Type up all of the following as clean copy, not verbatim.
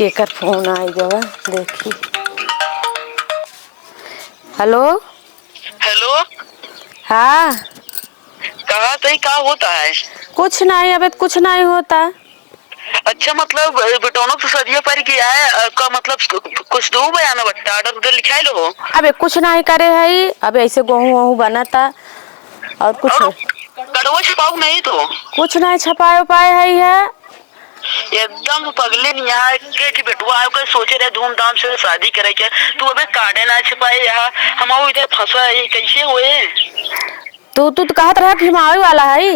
केकर फोन आई गवा देखी। Hello hello. हाँ कहा तो क्या होता है? कुछ नहीं, अबे कुछ नहीं होता। अच्छा मतलब बेटोनो तो सदिया पर किया है का मतलब कुछ दो बयाना बट्टा ऑर्डर उधर लिखाई लो। अबे कुछ नहीं करे है, अबे ऐसे गेहूं वहूं बना था और कुछ और कड़वा छपाऊ नहीं तो कुछ नहीं छपाए उपाय है। एकदम पगले नहीं यहाँ कि बेटुआ आके सोचे रहे धूमधाम से शादी करे के तू अबे कार्डे ना छपाए यहाँ हम इधर फंसा है कैसे हुए। तू तो कहत रहा कि हम आवे वाला है।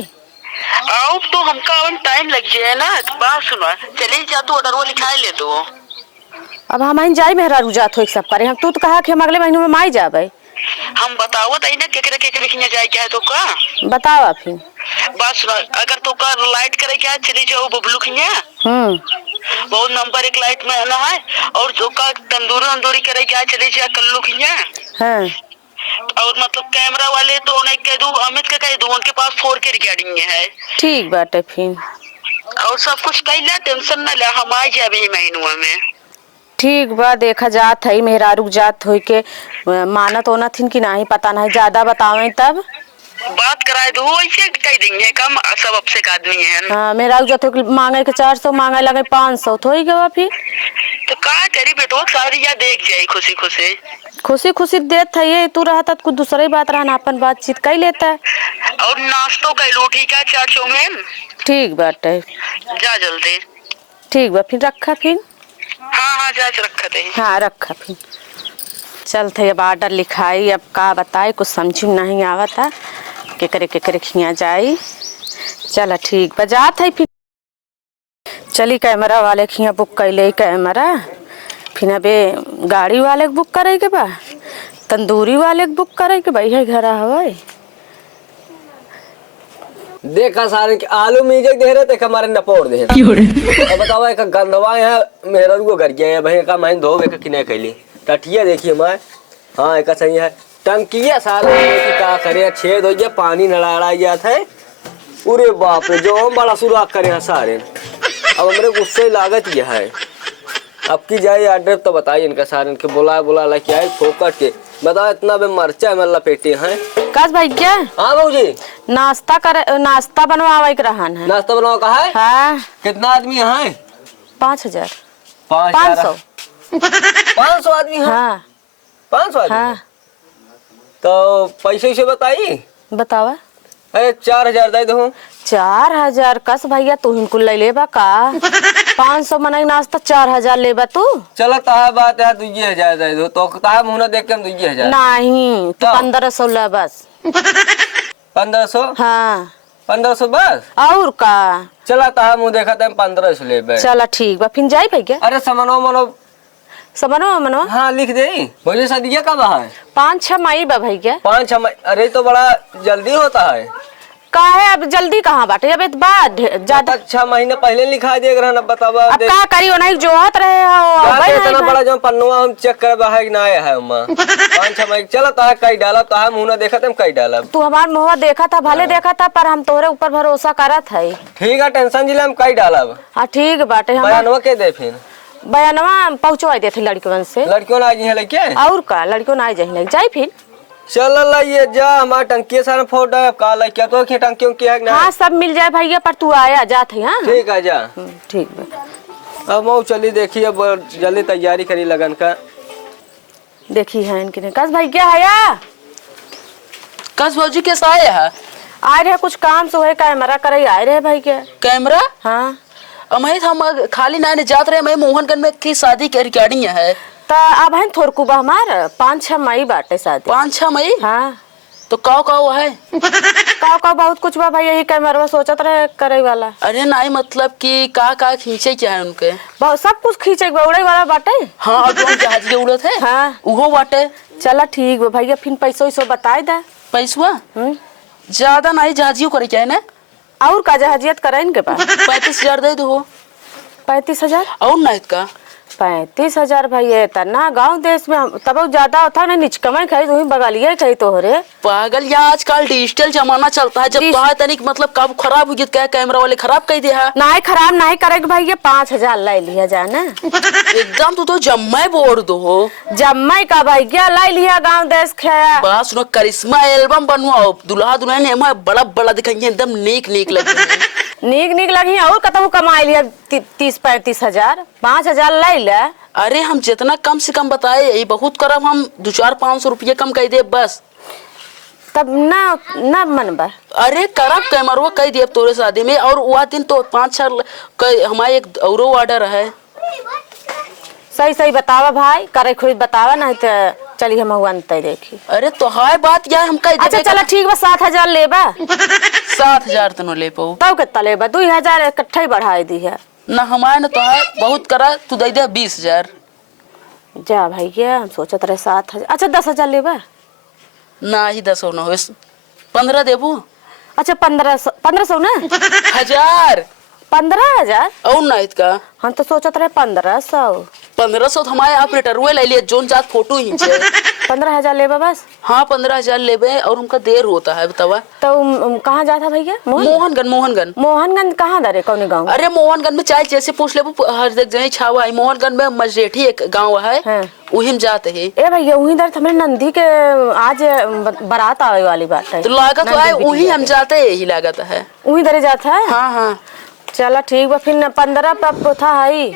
आओ तो हमका अब टाइम लग जाए ना। बात सुनो चली जा तू ऑर्डर वो लिखाई ले दो। अब हम जाई मेहरा रुजात हो एक सब करे हम। तू तो कहा कि हम अगले महीने में माई जाबे। हम बताओ तई ना केकरे केकरे खिया जाए क्या है तो का बताओ फिर। बात सुनो अगर तो का लाइट करे क्या चली जाओ बबलू खिया। बहुत नंबर एक लाइट में आना है और जो का तंदूरी अंदूरी करे क्या चले जा कल्लू खिया। हाँ और मतलब कैमरा वाले तो उन्हें कह दूं अमित का कह दूं उनके पास 4K रिकॉर्डिंग है। ठीक बात है फिर। और सब कुछ कैला टेंशन न ले हम आ जाबे महीनवा में। ठीक बा देखा जात है मेहरा रुक जात हो के मानत होना थी कि नहीं पता नहीं ज्यादा बतावे तब बात कराए दो ऐसे कह देंगे कम सब अब से आदमी है। हाँ मेरा रुक जात मांगे के 400 मांगे लगे 500 तो ही गवा फिर। तो का करी बेटो सारी या देख जाए खुशी खुशी खुशी खुशी देत है ये। तू रहता कुछ दूसरी बात रहा अपन बातचीत कर लेता है। और नाश्तो कैलो ठीक है 4 चौमेन। ठीक बात है जा जल्दी। ठीक बा फिर रखा फिर। हाँ हाँ जा रखा थे। हाँ रखा फिर। चलते अब ऑर्डर लिखाई अब का बताए कुछ समझ नहीं आवता केकरे खिया जाई। चल ठीक बजात है फिर। चली कैमरा वाले खिया बुक कैले कैमरा फिर अबे गाड़ी वाले बुक करे के बा तंदूरी वाले बुक करे के भाई है घर हवाई। देखा सारे के आलू मीजे दे रहे थे हमारे नपोड़ दे अब बताओ एक गंदवा है मेरा को कर गया है भाई का मैं धो के किने कैली टटिया देखिए मैं। हाँ एक सही है टंकिया सारे की का करे छेद हो गया पानी नड़ाड़ा गया था। पूरे बाप रे जो हम बड़ा सुराख करे हैं सारे। अब मेरे गुस्से लागत यह है अब की जाए ऑर्डर तो बताइए इनका सारे इनके बुला ला क्या है फोकट के बताओ इतना बे मरचा है मतलब पेटी है काश भाई क्या। हाँ बाबू जी नाश्ता बनवावे के रहन है। नाश्ता बनाओ कहा है। हाँ कितना आदमी है 5000 500 500 आदमी है। हाँ 500 आदमी हाँ तो पैसे से बताइए बतावा। अरे 4000 दे दो। 4000 कस भैया तू इनको ले लेबा का 500 मनाई नाश्ता 4000 लेबा तू। चलो ता बात है 2000 दे दो तो ता मुंह देख के हम 2000 नहीं तो 1500 ले बस 1500। हाँ 1500 बस और का। चला ता मुंह देखा था 1500 ले। चला ठीक बा फिर जाई भैया। अरे समनो मनो मनो हाँ लिख दे बोले सदिया कब है 5-6 मई बा भैया 5-6 मई। अरे तो बड़ा जल्दी होता है का है अब जल्दी कहाँ बाटे अब बाद ज्यादा 6 महीने पहले लिखा दे रहा बतावा अब का करी नहीं जोहत रहे हो इतना बड़ा जो पन्नुआ हम चेक करबा है कि ना है हम 5-6 महीने चला ता कई डाला ता मुंह ना देखा कई डाला। तू हमार मुंह देखा था भले देखा था पर हम तोरे ऊपर भरोसा करत है। ठीक है टेंशन जिला हम कई डाला। हाँ ठीक बाटे हम बयानवा के दे फिर बयानवा पहुंचवा देते लड़कियों से। लड़कियों ना आई है लेके और का लड़कियों ना आई जाई फिर। चल ये जा हमारा टंकी सारा फोटो है काला क्या तो की टंकियों की है ना। हाँ सब मिल जाए भैया पर तू आया जात है। हाँ ठीक है जा ठीक है। अब मऊ चली देखिए अब जल्दी तैयारी करी लगन का देखी है इनके कस भैया है कस भौजी कैसा आए है आए रहे कुछ काम से है कैमरा करे आए रहे भाई के कैमरा। हाँ हम खाली ना जात रहे मैं मोहनगंज में की शादी के रिकॉर्डिंग है तो अब है थोड़कू बा हमार 5-6 मई बाटे शादी 5-6 मई। हाँ तो काव है का बहुत कुछ बा भाई यही कैमरा सोचत रहे करे वाला। अरे नहीं मतलब कि का खींचे क्या है उनके बहुत सब कुछ खींचे उड़े वाला बाटे। हाँ और जो जहाज के उड़त है हाँ उहो बाटे। चला ठीक बा भैया फिर पैसो इसो बताए दा। पैसवा ज्यादा नहीं जहाजियो करे क्या है ना और का जहाजियत करे इनके पास 35,000 दे दो 35,000 और नहीं का 35,000 भैया तना गांव देश में तब ज्यादा होता ना निचकमा खाई तुम बगलिए खाई तोहरे पागल या आजकल डिजिटल जमाना चलता है। जब तो तनिक मतलब कब खराब हो गया क्या कैमरा वाले खराब कर दिया नहीं खराब नहीं करेगा भैया 5,000 ले लिया जाना एकदम तू तो जम्मे बोर दो जम्मे का भैया ले लिया गांव देश खाया बस सुनो करिश्मा एल्बम बनवाओ दुल्हा दुल्हन हमें बड़ा बड़ा दिखाएंगे एकदम नीक नीक लगे नीक लगी और कतहु कमाई लिया 30-35,000 5,000 ले ले। अरे हम जितना कम से कम बताए यही बहुत करब हम 200-500 रुपये कम कह दे बस तब ना मनबा। अरे करब कैमरवा कह दे तोरे शादी में और वह दिन तो 5-6 हमारे एक और ऑर्डर है। सही बतावा भाई करे खुद बतावा नहीं तो चलिए हम अंतर देखी। अरे तो हाय बात क्या है हम कह दे। अच्छा चलो ठीक बा 7,000 लेबा 7,000 तो न ले पाऊ तब कितना लेबा 2,000 इकट्ठा ही बढ़ाई दी है ना हमारे न तो है बहुत करा तू दे दे 20,000 जा भैया हम सोचत रहे 7,000 अच्छा 10,000 लेबा ना ही 10 न हो 15 देबू अच्छा 1500 ना 1000 15,000 और ना इसका हम तो सोचत रहे 1500 तो हमारे ऑपरेटर हुए ले लिए जोन जात फोटो ही 15,000 लेबा बस। हाँ 15,000 लेबे और उनका देर होता है बतावा। तो कहाँ जाता भैया मोहनगंज कहाँ दरे कौन गाँव। अरे मोहनगंज में चाहे जैसे पूछ ले हर जगह छावा है मोहनगंज में मजेठी एक गाँव है वही में जाते है। ए भैया वही दर हमारे नंदी के आज बारात आवे वाली बात है तो लागत है वही हम जाते यही लागत है वही दरे जाता है। हाँ चला ठीक बा फिर 15 पे था है।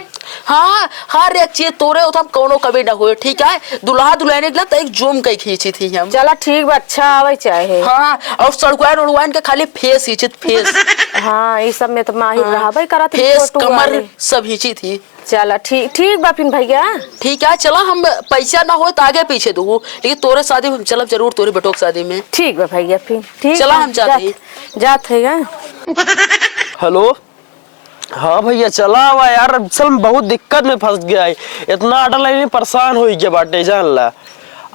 हाँ हर एक चीज तोरे उठा कोनो कभी ना हुए ठीक है दुल्हा दुल्हन के तो एक जोम कई खींची थी हम। चला ठीक बा अच्छा आवे चाहे। हाँ और सड़कुआन उड़वान के खाली फेस खींची फेस हाँ ये सब में तो माहिर रहा भाई करा फेस कमर सब खींची थी। चला ठीक बा फिर भैया ठीक है चला हम पैसा ना हो तो आगे पीछे दू लेकिन तोरे शादी में चलब जरूर तोरे बेटो की शादी में। ठीक बा भैया फिर ठीक चला हम जाते हैं। हेलो हाँ भैया चला हुआ यार असल में बहुत दिक्कत में फंस गया है इतना ऑर्डर लेने परेशान हो गया बाटे जान ला।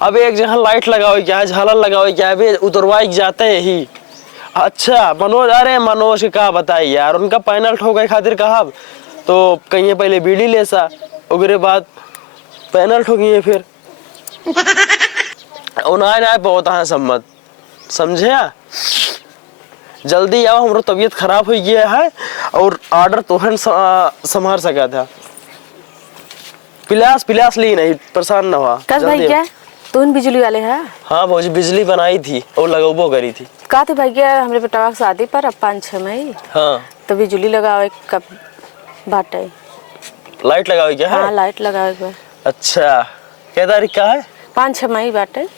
अब एक जगह लाइट लगाओ क्या है झालर लगाओ क्या है उतरवाई जाते है ही। अच्छा मनोज अरे मनोज के कहा बताई यार उनका पैनल ठोके खातिर कहा तो कहीं पहले बीड़ी ले सा उसके बाद पैनल ठोकिए फिर उन्हें बहुत है सम्मत समझे जल्दी आओ हमारा तबीयत खराब हो गया है और ऑर्डर तो संभाल सका था पिलास ली नहीं परेशान ना हुआ भाई क्या तुम बिजली वाले है। हाँ भौजी बिजली बनाई थी और लगो करी थी कहा थे भैया हमरे बेटा की शादी पर अब 5-6 मई हाँ तो बिजली लगावे कब बाटे लाइट लगावे क्या है। हाँ लाइट लगावे। अच्छा क्या तारीख का है 5-6 मई बाटे।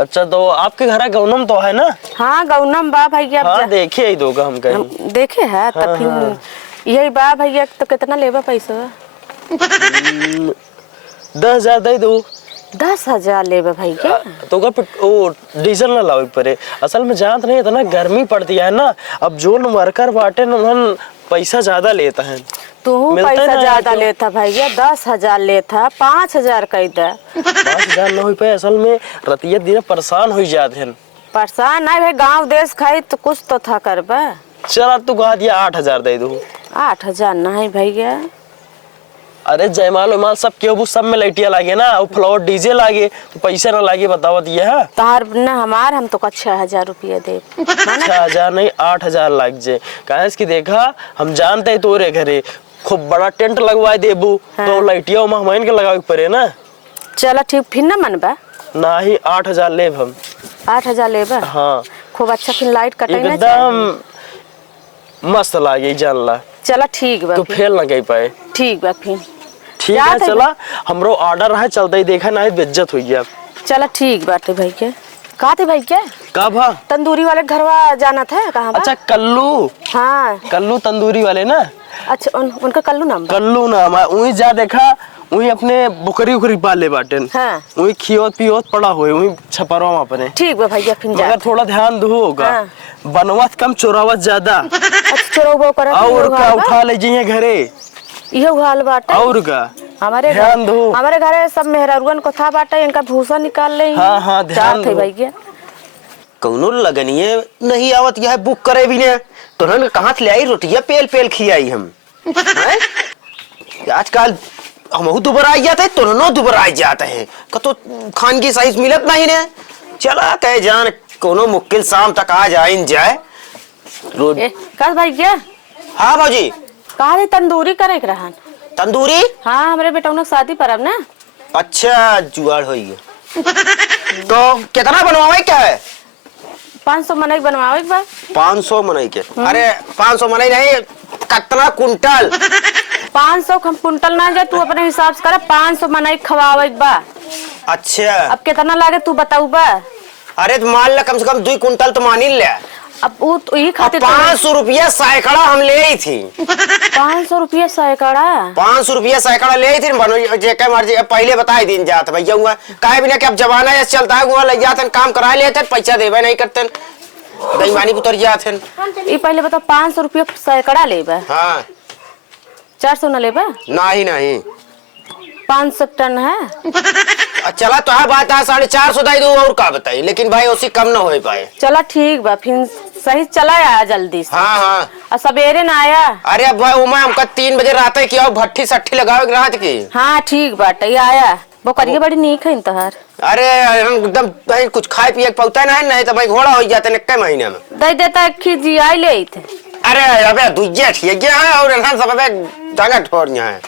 अच्छा तो आपके घर गौनम तो है ना। हाँ गौनम बा भैया। हाँ देखे ही दोगा हम कहीं देखे है तब हाँ, फिर हाँ। यही बा भैया तो कितना लेबा पैसा 10,000 दे दो 10,000 लेबा भैया तो वो डीजल ना लाओ परे असल में जानत नहीं इतना गर्मी पड़ती है ना अब जो वर्कर बाटे न पैसा ज्यादा लेता है तू पैसा ज्यादा लेता भैया 10,000 लेता 5,000 कह दे 5,000 न हो पे असल में रतिया दिन परेशान हो जाते हैं। परेशान नहीं भाई गांव देश खाई तो कुछ तो था करबा। चल तू कहा दिया 8,000 दे दो 8,000 नहीं भैया। अरे जयमाल सब केहू सब में लाइटिया लागे ना और फ्लावर डीजे लागे तो पैसा ना लागे बताओ दिया तार न हमार हम तो 6,000 रुपया दे 6,000 नहीं 8,000 लाग जाए कहा कि देखा हम जानते है तोरे घरे खूब बड़ा टेंट लगवाए देबू तो लाइटिया मेहमान के लगावे पड़े ना। चला ठीक फिर ना मनबा ना ही 8,000 लेब हम 8,000 लेबा। हाँ खूब अच्छा फिर लाइट कटेगा एकदम मस्त लागे जान ला। चला ठीक बा तो फेल ना कह पाए ठीक बा फिर ठीक है चला हमरो ऑर्डर है चलते ही देखा ना बेइज्जत हो गया। चला ठीक बाटे भैया कहा थे भैया का भा तंदूरी वाले घरवा जाना था कहाँ। अच्छा कल्लू हाँ कल्लू तंदूरी वाले ना। अच्छा उनका कल्लू नाम कल्लू नाम है वही जा देखा वही अपने बुकरी उकरी पाले बाटन हाँ। वही खियोत पियोत पड़ा हुए वही छपरवा अपने। ठीक बा भैया फिर मगर थोड़ा ध्यान दो होगा हाँ। बनवत कम चोरावत ज्यादा और का उठा ले जाइए घरे ये हाल बाटे और का हमारे ध्यान दो हमारे घरे सब मेहरारुअन को था बाटे इनका भूसा निकाल ले। हाँ ध्यान दो भैया कौनो लगनिए नहीं आवत यह बुक करे भी ने तो कहाँ से ले आई रोटियां पेल पेल खियाई हम आजकल हम दुबरा जाते हैं दोनों दुबरा जाते हैं तो खान की साइज मिलत नहीं ने चला कहे जान कोनो मुश्किल शाम तक आ जाए जाए रोड। कस भाई क्या? हाँ भाजी कहा रे तंदूरी करे के रहन। तंदूरी? हाँ हमारे बेटा शादी पर अब ना। अच्छा जुगाड़ हो गया। तो कितना बनवावे क्या है? 500 मनई बनवावे एक बार। 500 मनई के? अरे 500 मनई नहीं, कितना कुंटल? 500 कुंटल ना जा, तू अपने हिसाब से कर। 500 मनई खवावे एक बार। अच्छा अब कितना लागे तू बताऊ बा। अरे तो मान ले कम से कम 2 कुंटल तो मान ही ले। अब वो तो यही खाते 500 रुपया सैकड़ा हम ले आई थी। 500 रुपया सैकड़ा? 500 रुपया सैकड़ा ले आई थी। मर्जी पहले बताई दिन जात भैया हुआ काहे बिना कि अब जमाना ऐसे चलता है हुआ ले जाते काम करा लेते पैसा देवे नहीं करते बेईमानी उतर जाते। ये पहले बताओ 500 रुपया सैकड़ा लेबा? हाँ 400 न लेबा? नहीं 500 टन है। चला तो है बात है 450 दे दो और का बताई, लेकिन भाई उसी कम न हो पाए। चला ठीक बा फिर सही चला आया जल्दी से। हाँ और सवेरे ना आया। अरे अब भाई उमा हमका 3 बजे रात की आओ भट्ठी सट्ठी लगाओ रात की। हाँ ठीक बात ये आया वो करिए बड़ी नीक है तोहर। अरे एकदम भाई कुछ खाए पिए पौता नहीं तो भाई घोड़ा हो जाते न महीने में दे देता खिजी आई ले थे। अरे अबे दुइया ठीक है और हम सब अबे जगह ठोरिया है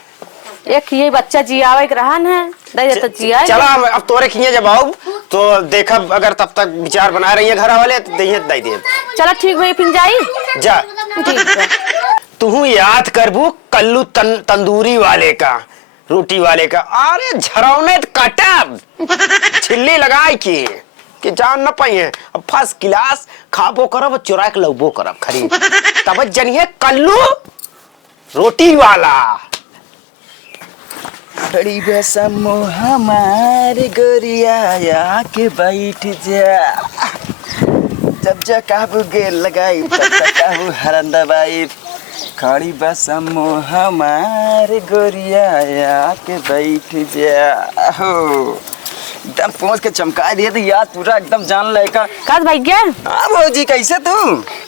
एक ये बच्चा जियावे के रहन है दे देता जिया। चलो अब तोरे खिए जब आओ तो देखा अगर तब तक विचार बना रही है घर वाले तो दे दे। चलो ठीक भाई फिर जाई जा। ठीक तू याद करबू कल्लू तंदूरी वाले का रोटी वाले का। अरे झरौने कटब छिल्ली लगाई कि जान न पाइए अब फर्स्ट क्लास खाबो करब चुरा के लबो करब खरीद तब जनिए कल्लू रोटी वाला। खड़ी बेसमो हमारे गोरिया के बैठ जा जब जा काबू गेल लगाई काबू हरन दबाई खड़ी बेसमो हमारे गोरिया के बैठ जा हो एकदम पहुंच के चमका दिए तो याद पूरा एकदम जान लेका। कस भाई क्या? हाँ भौजी कैसे तू?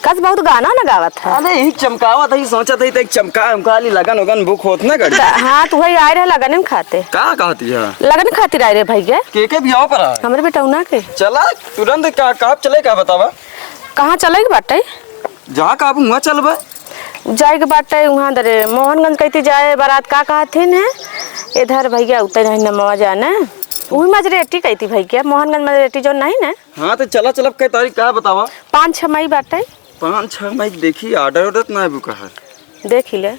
कस बहुत गाना न गावत है। अरे यही चमकावत है सोचा था एक चमका उमका ली लगन उगन भूख होत ना गड़ी। हाँ तू वही आए रहे लगन में खाते का कहती है लगन खातिर आए रहे भैया के भी आओ पर हमारे बेटा के चला तुरंत का चले का बतावा कहाँ चले बाटे जहाँ काबू वहाँ चलबे जाए के बाटे वहाँ दरे मोहनगंज कहती जाए बारात का कहथिन है इधर भैया उतर नहीं नमवा जाना वही मजरेटी कहती भैया मोहनगंज मजरेटी जो नहीं ना। हाँ तो चला चलब के तारीख का बतावा 5-6 मई बाटे 5-6 मई देखी ऑर्डर ना है बुका है देख ले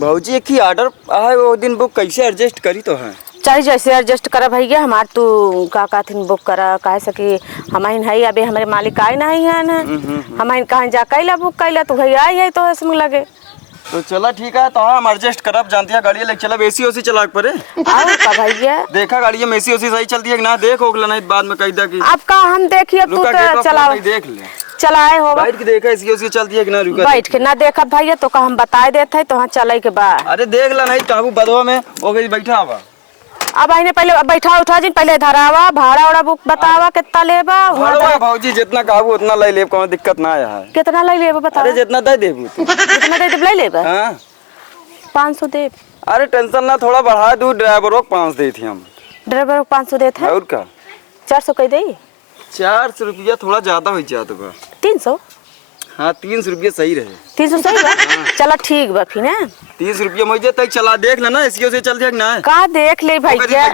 भाजी एक ही ऑर्डर आए वो दिन बुक कैसे एडजस्ट करी तो है चाहे जैसे एडजस्ट करा भैया हमार तू का कहथिन बुक करा कहे सकी हमाइन है अबे हमारे मालिक आए नहीं है ना हमाइन कहाँ जा कैला बुक कैला तो भैया आई है तो इसमें लगे तो चला ठीक है तो हम एडजस्ट करब जानती है गाड़ी लेके चलब एसी ओसी चला पड़े और का भैया देखा गाड़ी में एसी ओसी सही चलती है कि ना देख होगला नहीं बाद में कह दा कि अब का हम देखिए तू तो चलाओ देख ले चलाए हो बैठ के देखा एसी ओसी चलती है कि ना रुका बैठ के ना देखा भैया तो का हम बताए देते है तो वहाँ चले के बाद। अरे देख ला नहीं काबू बदवा में हो गई बैठा हुआ अब आईने पहले बैठा उठा जी पहले धरावा भाड़ा उड़ा बुक बतावा कितना लेबा भाजी जितना काबू उतना ले ले कोनो दिक्कत ना आया है कितना ले लेबा बता। अरे जितना दे देबू कितना दे ले लेबा? हां 500 दे। अरे टेंशन ना थोड़ा बढ़ा दू ड्राइवरों को 5 दी थी हम ड्राइवर को 500 देते और का 400 कह दे 400 रुपया थोड़ा ज्यादा हो जाता बा 300 हाँ 300 रुपया सही रहे 300 सही बा चला ठीक बा फिर ना 30 रुपया मुझे तक चला देख लेना इसकी से चल जाए ना का देख ले भैया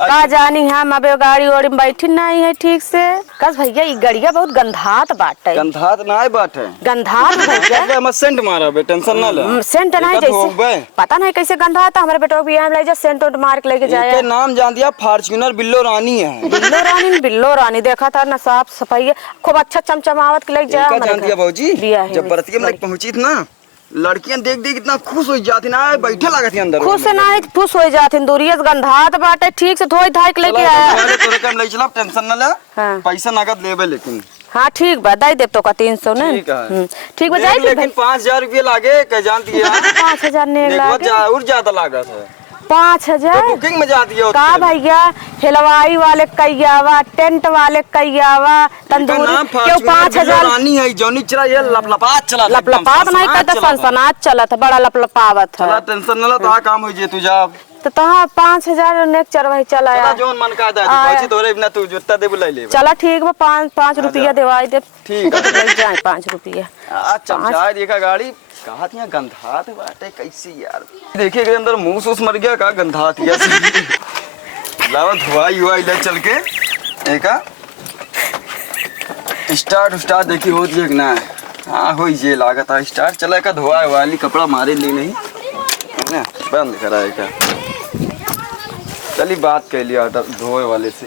का जानी हम अबे गाड़ी वाड़ी में बैठी नहीं है ठीक से कस भैया ये गड़िया बहुत गंधात बाटे गंधात ना है बाटे गंधात भैया मत सेंट मारा बे टेंशन ना ले सेंट नहीं जैसे पता नहीं कैसे गंधाता हमारे बेटो भी यहाँ ले जा सेंट मार के लेके जाए नाम जान दिया फॉर्च्यूनर बिल्लो रानी है बिल्लो रानी देखा था ना साफ सफाई खूब अच्छा चमचमावत के लेके जाए जान दिया भाजी जब बरतिया में पहुंची थी ना लड़कियां देख देख इतना खुश हो जाती ना बैठे लगा थी अंदर खुश ना है खुश हो जाती दूरिया गंधात बाटे ठीक से धोई धाई के लेके आया तोरे कम ले चला टेंशन ना ले हाँ। पैसा नगद लेबे लेकिन हाँ ठीक बा दे देव तो का 300 ने ठीक बा जाए लेकिन 5000 रुपया लागे कह जानती है 5000 ने लागे और ज्यादा लागत है 5,000 बुकिंग में जाती है का भैया? हलवाई वाले कैयावा, टेंट वाले कैयावा, तंदूरी क्यों 5,000? रानी है जोनी चला ये लपलपात चला लपलपात नहीं कहता, सनसनात चलत है, बड़ा लपलपावत है। चला टेंशन न ला ता काम हो जे तू जा तो तहाँ 5,000 नेक चरवाही चला चला यार। जोन मन का दा पहुंची तोरे बिना तू जुत्ता दे बुलाई ले चला ठीक बा, 5 रुपया देवाई दे। ठीक है। लग जाए 5 रुपया। आज चमचाए देखा गाड़ी कहा थी गंधात बाटे कैसी यार। देखिए के अंदर मुंह सूस मर गया का गंधात या लावा धुआई हुआ ले चल के एका स्टार्ट देखी होती है कि ना। हाँ हो ये लागत है स्टार्ट चला का धुआ वाली कपड़ा मारे ली नहीं ना बंद कराएगा। चली बात कर लिया धोए वाले से।